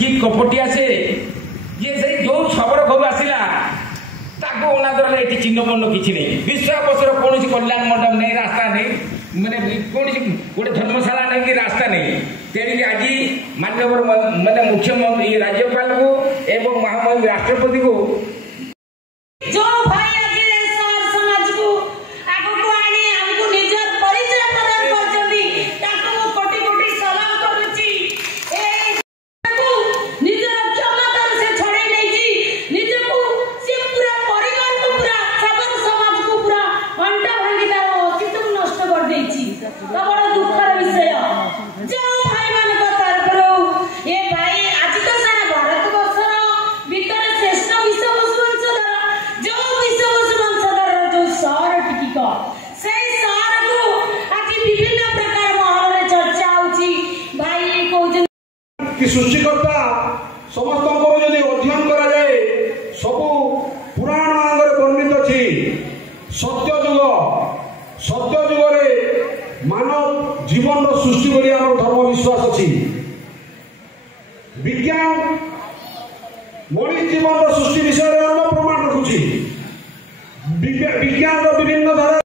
कि कपटिया से ये से जो खबर खबर आसला ताको अनादर ये चिन्ह पन्न किसी नहीं विश्वासर कौन कल्याण मंडप नहीं रास्ता नहीं माने कौन गोटे धर्मशाला नहीं कि रास्ता नहीं तेणुक आज माननीय माने मुख्यमंत्री राज्यपाल को एवं महामहिम राष्ट्रपति को जो भाई आज सर समाज को आगो को आनी हमको निजर परिचय प्रदान करछंती ताको कोटि कोटि सलाम करूची ए को निजर क्षमता से छड़े नहीं जी निज को से पूरा परिवार को पूरा सबन समाज को पूरा अंडा भांगी तार अस्तित्व को नष्ट कर देची तो बड़ा दुखर विषय जो भाई मान को तरफ ए भाई आज तो सारा भारत वर्षर भीतर श्रेष्ठ विश्व सृष्टिकर्ता समस्त अध्ययन करा जाए सब पुराण आगे वर्णित अच्छी सत्य जुग मानव जीवन सृष्टि करिया धर्म विश्वास अच्छी विज्ञान मनुष्य जीवन सृष्टि विषय प्रमाण रखुची विज्ञान विभिन्न धारा